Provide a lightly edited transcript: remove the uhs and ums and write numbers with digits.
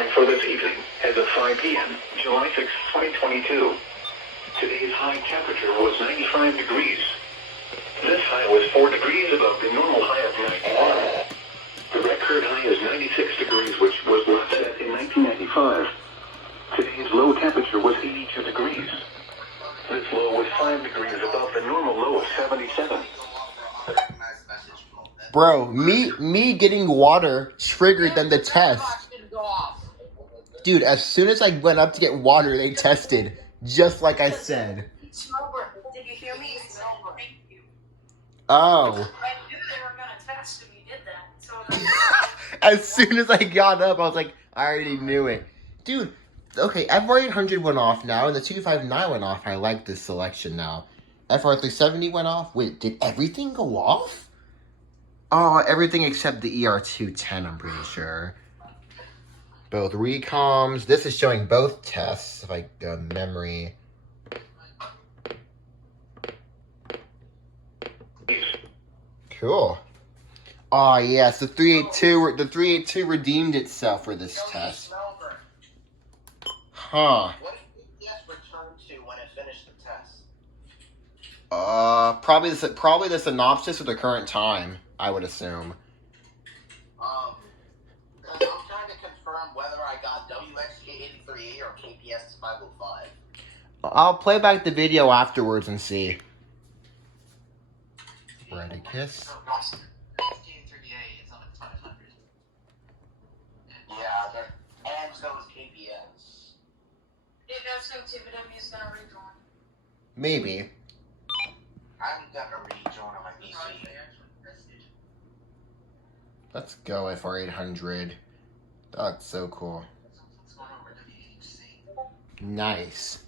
only for this evening, as of 5 p.m., July 6, 2022. Today's high temperature was 95 degrees. This high was 4 degrees above the normal high of 91. The record high is 96 degrees, which was last set in 1995. Today's low temperature was 82 degrees. This low was 5 degrees above the normal low of 77. Bro, me getting water triggered them to test. Dude, as soon as I went up to get water, they tested. Just like I said. Did you hear me? Oh. I knew they were going to test if you did that. So As soon as I got up, I was like, I already knew it. Dude, okay, FR800 went off now, and the 259 went off. I like this selection now. FR370 went off. Wait, did everything go off? Oh, everything except the ER210, I'm pretty sure. Both recoms. This is showing both tests, if I go memory. Cool. Oh, yes, the 382 redeemed itself for this test. Huh. What did EAS return to when it finished the test? Probably the synopsis of the current time, I would assume. I'm trying to confirm whether I got WXK83 or KPS505. I'll play back the video afterwards and see. Redicus. Yeah, and so is KPS. it goes into TVW is going to rejoin. Maybe. I'm gonna rejoin on my PC. Let's go FR800. That's so cool. Nice.